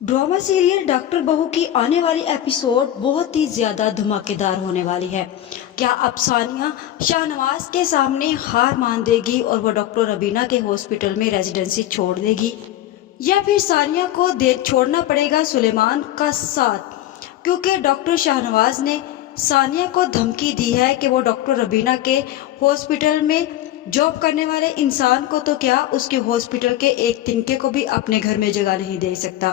Drama serial doctor बहू की आने वाली एपिसोड बहुत ही ज्यादा धमाकेदार होने वाली है। क्या अब सानिया शाहनवाज के सामने हार मान देगी और वो डॉक्टर रबीना के हॉस्पिटल में रेजिडेंसी छोड़ देगी, या फिर सानिया को दे छोड़ना पड़ेगा सुलेमान का साथ, क्योंकि डॉक्टर शाहनवाज ने सानिया को धमकी दी है कि वो डॉक्टर रबीना के हॉस्पिटल में जॉब करने वाले इंसान को तो क्या, उसके हॉस्पिटल के एक तिनके को भी अपने घर में जगह नहीं दे सकता।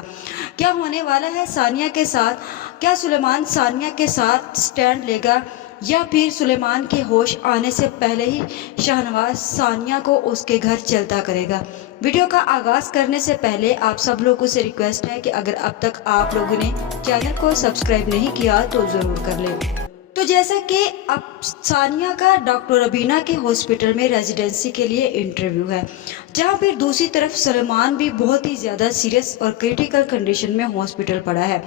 क्या होने वाला है सानिया के साथ? क्या सुलेमान सानिया के साथ स्टैंड लेगा, या फिर सुलेमान के होश आने से पहले ही शाहनवाज सानिया को उसके घर चलता करेगा? वीडियो का आगाज करने से पहले आप सब लोगों से रिक्वेस्ट है कि अगर अब तक आप लोगों ने चैनल को सब्सक्राइब नहीं किया तो जरूर कर लें। तो जैसा कि अब सानिया का डॉक्टर रबीना के हॉस्पिटल में रेजिडेंसी के लिए इंटरव्यू है, जहां फिर दूसरी तरफ सलमान भी बहुत ही ज़्यादा सीरियस और क्रिटिकल कंडीशन में हॉस्पिटल पड़ा है।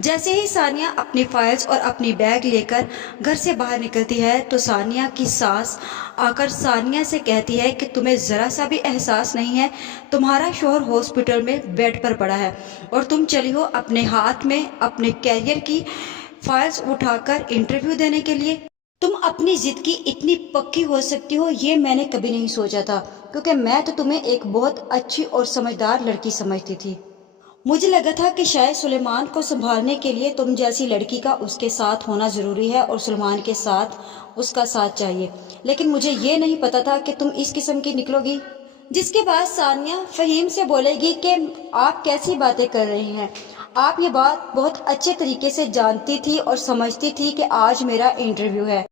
जैसे ही सानिया अपनी फाइल्स और अपनी बैग लेकर घर से बाहर निकलती है तो सानिया की सास आकर सानिया से कहती है कि तुम्हें ज़रा सा भी एहसास नहीं है, तुम्हारा शौहर हॉस्पिटल में बेड पर पड़ा है और तुम चली हो अपने हाथ में अपने कैरियर की फाइल्स उठाकर इंटरव्यू देने के लिए। तुम अपनी जिद की इतनी पक्की हो सकती हो, ये मैंने कभी नहीं सोचा था, क्योंकि मैं तो तुम्हें एक बहुत अच्छी और समझदार लड़की समझती थी। मुझे लगा था कि शायद सुलेमान को संभालने के लिए तुम जैसी लड़की का उसके साथ होना जरूरी है और सुलेमान के साथ उसका साथ चाहिए, लेकिन मुझे ये नहीं पता था कि तुम इस किस्म की निकलोगी। जिसके बाद सानिया फहीम से बोलेगी कि आप कैसी बातें कर रही हैं, आप ये बात बहुत अच्छे तरीके से जानती थी और समझती थी कि आज मेरा इंटरव्यू है।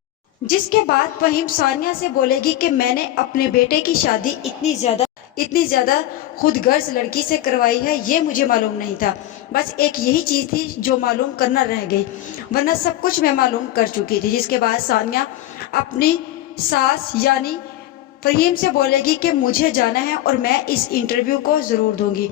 जिसके बाद फहीम सानिया से बोलेगी कि मैंने अपने बेटे की शादी इतनी ज्यादा खुदगर्ज लड़की से करवाई है, ये मुझे मालूम नहीं था। बस एक यही चीज थी जो मालूम करना रह गई, वरना सब कुछ मैं मालूम कर चुकी थी। जिसके बाद सानिया अपनी सास यानी फहीम से बोलेगी कि मुझे जाना है और मैं इस इंटरव्यू को ज़रूर दूंगी।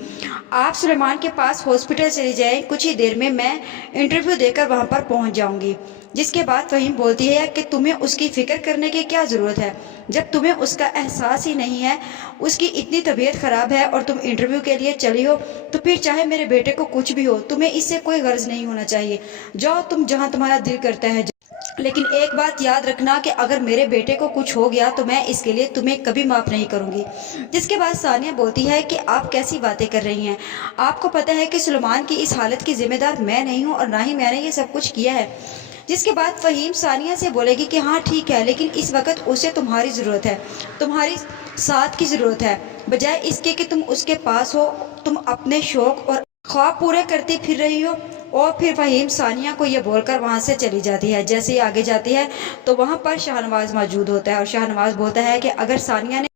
आप सुलेमान के पास हॉस्पिटल चली जाएं, कुछ ही देर में मैं इंटरव्यू देकर वहां पर पहुंच जाऊंगी। जिसके बाद फहीम बोलती है कि तुम्हें उसकी फिक्र करने की क्या ज़रूरत है, जब तुम्हें उसका एहसास ही नहीं है। उसकी इतनी तबीयत ख़राब है और तुम इंटरव्यू के लिए चली हो, तो फिर चाहे मेरे बेटे को कुछ भी हो, तुम्हें इससे कोई गर्ज नहीं होना चाहिए। जाओ तुम जहाँ तुम्हारा दिल करता है, लेकिन एक बात याद रखना कि अगर मेरे बेटे को कुछ हो गया तो मैं इसके लिए तुम्हें कभी माफ़ नहीं करूंगी। जिसके बाद सानिया बोलती है कि आप कैसी बातें कर रही हैं, आपको पता है कि सुलेमान की इस हालत की जिम्मेदार मैं नहीं हूं और ना ही मैंने ये सब कुछ किया है। जिसके बाद फहीम सानिया से बोलेगी कि हाँ ठीक है, लेकिन इस वक्त उसे तुम्हारी ज़रूरत है, तुम्हारी साथ की ज़रूरत है। बजाय इसके कि तुम उसके पास हो, तुम अपने शौक और ख्वाब पूरे करती फिर रही हो। और फिर फहीम सानिया को ये बोलकर वहाँ से चली जाती है। जैसे ही आगे जाती है तो वहाँ पर शाहनवाज मौजूद होता है और शाहनवाज बोलता है कि अगर सानिया ने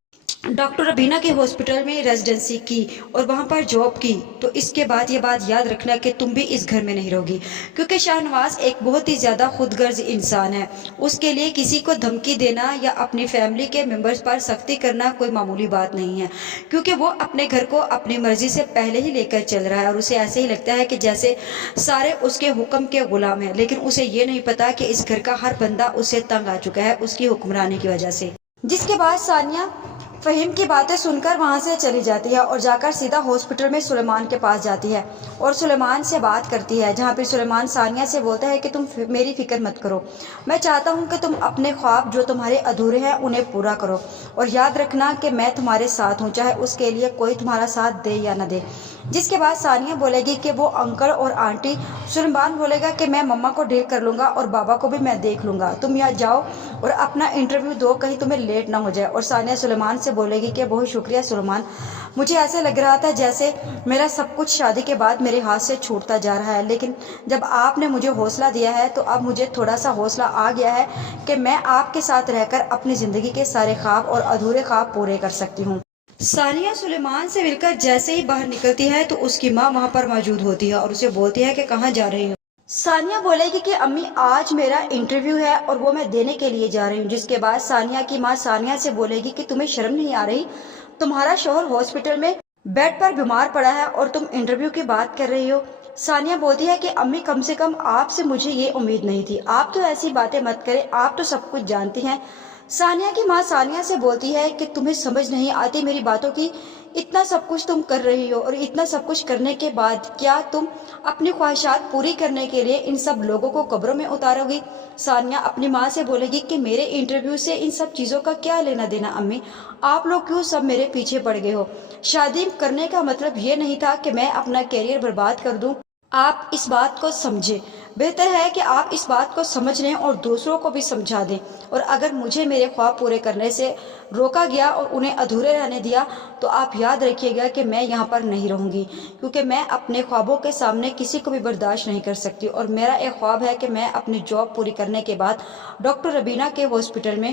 डॉक्टर रबीना के हॉस्पिटल में रेजिडेंसी की और वहाँ पर जॉब की, तो इसके बाद ये बात याद रखना कि तुम भी इस घर में नहीं रहोगी, क्योंकि शाहनवाज एक बहुत ही ज़्यादा खुदगर्ज इंसान है। उसके लिए किसी को धमकी देना या अपनी फैमिली के मेंबर्स पर सख्ती करना कोई मामूली बात नहीं है, क्योंकि वो अपने घर को अपनी मर्जी से पहले ही लेकर चल रहा है और उसे ऐसे ही लगता है कि जैसे सारे उसके हुक्म के गुलाम हैं। लेकिन उसे ये नहीं पता कि इस घर का हर बंदा उससे तंग आ चुका है उसकी हुक्मरानी की वजह से। जिसके बाद सानिया फहीम की बातें सुनकर वहां से चली जाती है और जाकर सीधा हॉस्पिटल में सुलेमान के पास जाती है और सुलेमान से बात करती है, जहां पर सुलेमान सानिया से बोलता है कि तुम मेरी फिक्र मत करो, मैं चाहता हूं कि तुम अपने ख्वाब जो तुम्हारे अधूरे हैं उन्हें पूरा करो और याद रखना कि मैं तुम्हारे साथ हूं, चाहे उसके लिए कोई तुम्हारा साथ दे या न दे। जिसके बाद सानिया बोलेगी कि वो अंकल और आंटी, सुलेमान बोलेगा कि मैं मम्मा को डील कर लूँगा और बाबा को भी मैं देख लूँगा, तुम यहाँ जाओ और अपना इंटरव्यू दो, कहीं तुम्हें लेट ना हो जाए। और सानिया सुलेमान से बोलेगी कि बहुत शुक्रिया सुलेमान, मुझे ऐसे लग रहा था जैसे मेरा सब कुछ शादी के बाद मेरे हाथ से छूटता जा रहा है, लेकिन जब आपने मुझे हौसला दिया है तो अब मुझे थोड़ा सा हौसला आ गया है कि मैं आपके साथ रहकर अपनी ज़िंदगी के सारे ख्वाब और अधूरे ख्वाब पूरे कर सकती हूँ। सानिया सुलेमान से मिलकर जैसे ही बाहर निकलती है तो उसकी माँ वहाँ पर मौजूद होती है और उसे बोलती है कि कहाँ जा रही हो। सानिया बोलेगी कि अम्मी आज मेरा इंटरव्यू है और वो मैं देने के लिए जा रही हूँ। जिसके बाद सानिया की माँ सानिया से बोलेगी कि तुम्हें शर्म नहीं आ रही, तुम्हारा शौहर हॉस्पिटल में बेड पर बीमार पड़ा है और तुम इंटरव्यू की बात कर रही हो। सानिया बोलती है कि अम्मी कम से कम आपसे मुझे ये उम्मीद नहीं थी, आप तो ऐसी बातें मत करें, आप तो सब कुछ जानती हैं। सानिया की माँ सानिया से बोलती है कि तुम्हें समझ नहीं आती मेरी बातों की, اتنا سب کچھ تم کر رہی ہو اور اتنا سب کچھ کرنے کے بعد کیا تم اپنی خواہشات پوری کرنے کے لیے ان سب لوگوں کو قبروں میں اتارو گی؟ ثانیہ اپنی ماں سے بولے گی کہ میرے انٹرویو سے ان سب چیزوں کا کیا لینا دینا امی، آپ لوگ کیوں سب میرے پیچھے پڑ گئے ہو؟ شادی کرنے کا مطلب یہ نہیں تھا کہ میں اپنا کیریئر برباد کر دوں۔ آپ اس بات کو سمجھیں، بہتر ہے کہ آپ اس بات کو سمجھ لیں اور دوسروں کو بھی سمجھا دیں، اور اگر مجھے میرے خواب پورے کرنے سے روکا گیا اور انہیں ادھورے رہنے دیا تو آپ یاد رکھیے گا کہ میں یہاں پر نہیں رہوں گی، کیونکہ میں اپنے خوابوں کے سامنے کسی کو بھی برداشت نہیں کر سکتی، اور میرا ایک خواب ہے کہ میں اپنی جاب پوری کرنے کے بعد ڈاکٹر ربینہ کے ہاسپٹل میں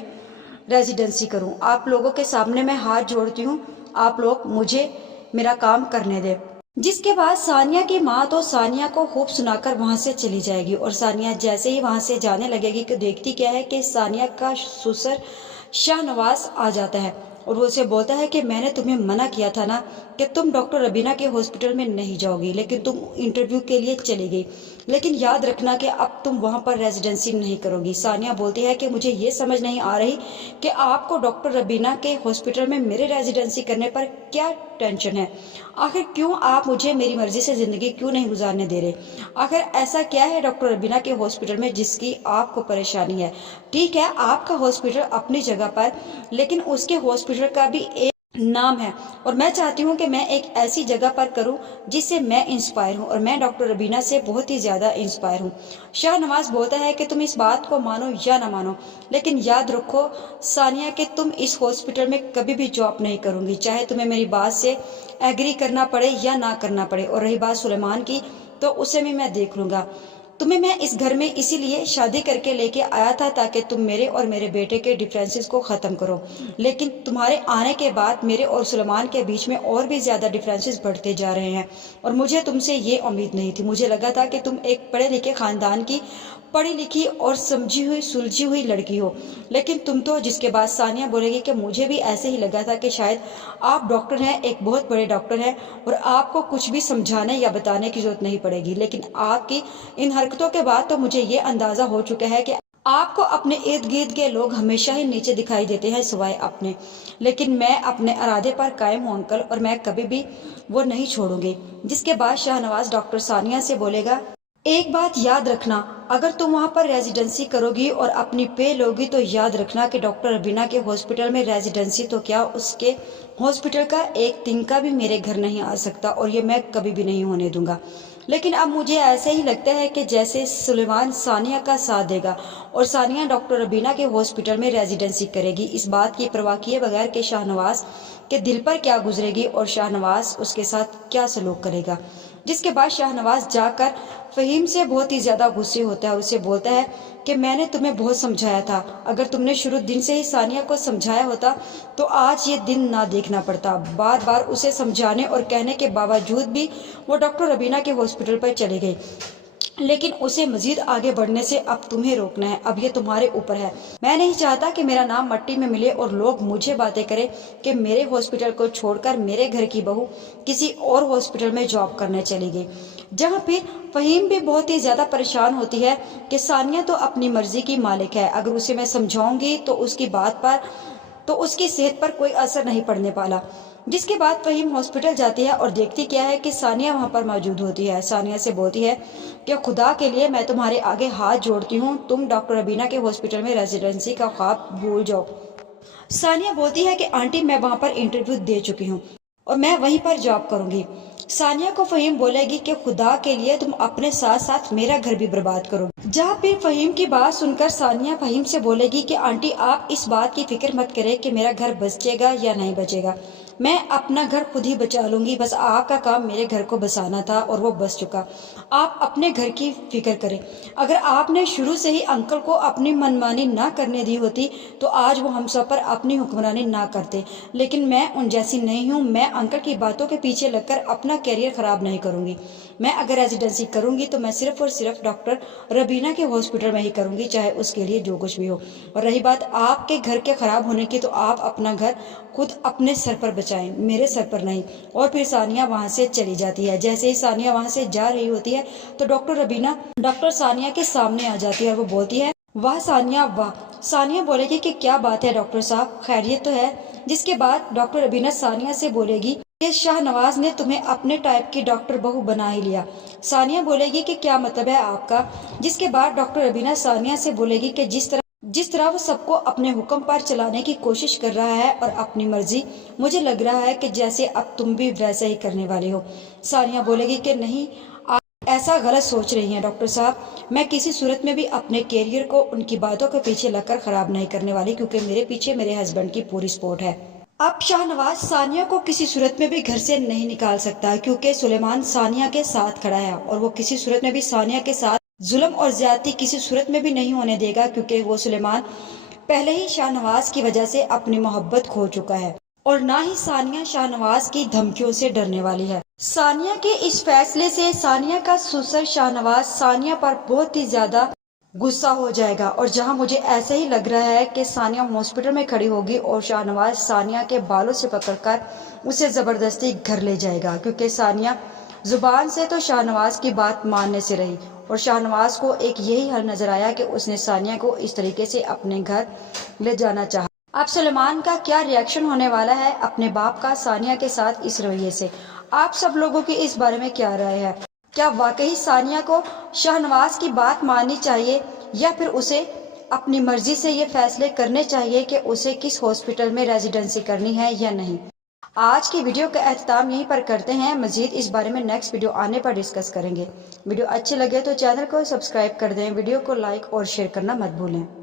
ریزیڈنسی کروں۔ آپ لوگوں کے سامنے میں ہاتھ جوڑتی ہوں، آپ لوگ مجھے میرا کام کرنے دیں۔ جس کے بعد ثانیہ کی ماں تو ثانیہ کو خوب سنا کر وہاں سے چلی جائے گی، اور ثانیہ جیسے ہی وہاں سے جانے لگے گی کہ دیکھتی کیا ہے کہ ثانیہ کا سسر شاہ نواز آ جاتا ہے اور وہ اسے بولتا ہے کہ میں نے تمہیں منع کیا تھا نا کہ تم ڈاکٹر ربینہ کے ہاسپٹل میں نہیں جاؤ گی، لیکن تم انٹرویو کے لیے چلی گئی، لیکن یاد رکھنا کہ اب تم وہاں پر ریزیڈنسی نہیں کرو گی۔ ثانیہ بولتی ہے کہ مجھے یہ سمجھ نہیں آ رہی کہ آپ کو ڈاکٹر ربینہ کے ہاسپٹل میں میرے ریزیڈنسی کرنے پر کیا ٹینشن ہے؟ آخر کیوں آپ مجھے میری مرضی سے زندگی کیوں نہیں گزارنے دے رہے؟ آخر ایسا کیا ہے ڈاکٹر ربینہ کے ہاسپٹل میں جس کی آپ کو پریشانی ہے؟ ٹھیک ہے آپ کا ہاسپٹل اپنی جگہ پر، لیکن اس کے ہاسپٹل کا بھی ایک نام ہے، اور میں چاہتی ہوں کہ میں ایک ایسی جگہ پر کروں جس سے میں انسپائر ہوں، اور میں ڈاکٹر ربینہ سے بہت ہی زیادہ انسپائر ہوں۔ شاہ نواز بولتا ہے کہ تم اس بات کو مانو یا نہ مانو، لیکن یاد رکھو ثانیہ کہ تم اس ہاسپٹل میں کبھی بھی جاب نہیں کروں گی، چاہے تمہیں میری بات سے ایگری کرنا پڑے یا نہ کرنا پڑے، اور رہی بات سلیمان کی تو اسے بھی میں دیکھ لوں گا۔ تمہیں میں اس گھر میں اسی لیے شادی کر کے لے کے آیا تھا تاکہ تم میرے اور میرے بیٹے کے ڈفرینسز کو ختم کرو، لیکن تمہارے آنے کے بعد میرے اور سلیمان کے بیچ میں اور بھی زیادہ ڈفرینسز بڑھتے جا رہے ہیں، اور مجھے تم سے یہ امید نہیں تھی۔ مجھے لگا تھا کہ تم ایک پڑھے لکھے خاندان کی پڑھی لکھی اور سمجھی ہوئی سلجھی ہوئی لڑکی ہو، لیکن تم تو، جس کے بعد ثانیہ بولے گی کہ مجھے بھی ایسے ہی لگا تھا کہ شاید آپ ڈاکٹر ہیں، ایک بہت بڑے ڈاکٹر ہیں، اور آپ کو کچھ بھی سمجھانے یا بتانے کی ضرورت نہیں پڑے گی، لیکن آپ کی ان حرکتوں کے بعد تو مجھے یہ اندازہ ہو چکا ہے کہ آپ کو اپنے ارد گرد کے لوگ ہمیشہ ہی نیچے دکھائی دیتے ہیں سوائے اپنے، لیکن میں اپنے ارادے پر قائم ہوں انکل، اور میں کبھی بھی وہ نہیں چھوڑوں گی۔ جس کے بعد شاہ نواز ڈاکٹر ثانیہ سے بولے گا، ایک بات یاد رکھنا، اگر تم وہاں پر ریزیڈنسی کرو گی اور اپنی پے لوگی تو یاد رکھنا کہ ڈاکٹر ربینہ کے ہاسپٹل میں ریزیڈنسی تو کیا، اس کے ہاسپٹل کا ایک تنکا بھی میرے گھر نہیں آ سکتا، اور یہ میں کبھی بھی نہیں ہونے دوں گا۔ لیکن اب مجھے ایسے ہی لگتا ہے کہ جیسے سلیمان ثانیہ کا ساتھ دے گا اور ثانیہ ڈاکٹر ربینہ کے ہاسپٹل میں ریزیڈنسی کرے گی، اس بات کی پرواہ کیے بغیر کہ شاہ نواز کے دل پر کیا گزرے گی اور شاہ نواز اس کے ساتھ کیا سلوک کرے گا۔ جس کے بعد شاہ نواز جا کر فہیم سے بہت ہی زیادہ غصے ہوتا ہے، اسے بولتا ہے کہ میں نے تمہیں بہت سمجھایا تھا، اگر تم نے شروع دن سے ہی ثانیہ کو سمجھایا ہوتا تو آج یہ دن نہ دیکھنا پڑتا۔ بار بار اسے سمجھانے اور کہنے کے باوجود بھی وہ ڈاکٹر ربینہ کے ہاسپٹل پر چلے گئی، لیکن اسے مزید آگے بڑھنے سے اب تمہیں روکنا ہے، اب یہ تمہارے اوپر ہے۔ میں نہیں چاہتا کہ میرا نام مٹی میں ملے اور لوگ مجھے باتیں کریں کہ میرے ہاسپٹل کو چھوڑ کر میرے گھر کی بہو کسی اور ہاسپٹل میں جاب کرنے چلی گئی، جہاں پھر فہیم بھی بہت ہی زیادہ پریشان ہوتی ہے کہ ثانیہ تو اپنی مرضی کی مالک ہے، اگر اسے میں سمجھاؤں گی تو اس کی بات پر تو اس کی صحت پر کوئی اثر نہیں پڑنے والا۔ جس کے بعد فہیم ہاسپٹل جاتی ہے اور دیکھتی کیا ہے کہ ثانیہ وہاں پر موجود ہوتی ہے۔ ثانیہ سے بولتی ہے کہ خدا کے لیے میں تمہارے آگے ہاتھ جوڑتی ہوں، تم ڈاکٹر ربینہ کے ہاسپٹل میں ریزیڈنسی کا خواب بھول جاؤ۔ ثانیہ بولتی ہے کہ آنٹی میں وہاں پر انٹرویو دے چکی ہوں اور میں وہیں پر جاب کروں گی۔ ثانیہ کو فہیم بولے گی کہ خدا کے لیے تم اپنے ساتھ ساتھ میرا گھر بھی برباد کرو گی۔ جہاں پھر فہیم کی بات سن کر ثانیہ فہیم سے بولے گی کہ آنٹی آپ اس بات کی فکر مت کریں کہ میرا گھر بچے گا یا نہیں بچے گا، میں اپنا گھر خود ہی بچا لوں گی، بس آپ کا کام میرے گھر کو بسانا تھا اور وہ بس چکا، آپ اپنے گھر کی فکر کریں۔ اگر آپ نے شروع سے ہی انکل کو اپنی منمانی نہ کرنے دی ہوتی تو آج وہ ہم سب پر اپنی حکمرانی نہ کرتے، لیکن میں ان جیسی نہیں ہوں، میں انکل کی باتوں کے پیچھے لگ کر اپنا کیریئر خراب نہیں کروں گی۔ میں اگر ریزیڈنسی کروں گی تو میں صرف اور صرف ڈاکٹر ربینہ کے ہاسپٹل میں ہی کروں گی، چاہے اس کے لیے جو کچھ بھی ہو۔ اور رہی بات آپ کے گھر کے خراب ہونے کی تو آپ اپنا گھر خود اپنے سر پر بچائیں، میرے سر پر نہیں۔ اور پھر ثانیہ وہاں سے چلی جاتی ہے۔ جیسے ہی ثانیہ وہاں سے جا رہی ہوتی ہے تو ڈاکٹر ربینہ ڈاکٹر ثانیہ کے سامنے آ جاتی ہے اور وہ بولتی ہے، واہ ثانیہ واہ۔ ثانیہ بولے گی کہ کیا بات ہے ڈاکٹر صاحب، خیریت تو ہے؟ جس کے بعد ڈاکٹر ربینہ ثانیہ سے بولے گی کہ शाहनवाज ने तुम्हें अपने टाइप की डॉक्टर बहू बना ही लिया। सानिया बोलेगी कि क्या मतलब है आपका, जिसके बाद डॉक्टर रबीना सानिया से बोलेगी कि जिस तरह वो सबको अपने हुक्म पर चलाने की कोशिश कर रहा है और अपनी मर्जी, मुझे लग रहा है कि जैसे अब तुम भी वैसे ही करने वाले हो। सानिया बोलेगी कि नहीं, आप ऐसा गलत सोच रही हैं डॉक्टर साहब, मैं किसी सूरत में भी अपने कैरियर को उनकी बातों के पीछे लगकर खराब नहीं करने वाली, क्योंकि मेरे पीछे मेरे हस्बैंड की पूरी सपोर्ट है। अब शाहनवाज सानिया को किसी सूरत में भी घर से नहीं निकाल सकता, क्योंकि सुलेमान सानिया के साथ खड़ा है और वो किसी सूरत में भी सानिया के साथ जुल्म और ज्यादती किसी सूरत में भी नहीं होने देगा, क्योंकि वो सुलेमान पहले ही शाहनवाज की वजह से अपनी मोहब्बत खो चुका है और ना ही सानिया शाहनवाज की धमकियों से डरने वाली है। सानिया के इस फैसले से सानिया का ससुर शाहनवाज सानिया पर बहुत ही ज्यादा गुस्सा हो जाएगा, और जहां मुझे ऐसे ही लग रहा है कि सानिया हॉस्पिटल में खड़ी होगी और शाहनवाज सानिया के बालों से पकड़कर उसे जबरदस्ती घर ले जाएगा, क्योंकि सानिया जुबान से तो शाहनवाज की बात मानने से रही और शाहनवाज को एक यही हल नजर आया कि उसने सानिया को इस तरीके से अपने घर ले जाना चाहा। अब सुलेमान का क्या रिएक्शन होने वाला है अपने बाप का सानिया के साथ इस रवैये से, आप सब लोगों की इस बारे में क्या राय है? क्या वाकई सानिया को शाहनवाज की बात माननी चाहिए या फिर उसे अपनी मर्जी से ये फैसले करने चाहिए कि उसे किस हॉस्पिटल में रेजिडेंसी करनी है या नहीं? आज की वीडियो का एहतमाम यहीं पर करते हैं, मजीद इस बारे में नेक्स्ट वीडियो आने पर डिस्कस करेंगे। वीडियो अच्छी लगे तो चैनल को सब्सक्राइब कर दें, वीडियो को लाइक और शेयर करना मत भूलें।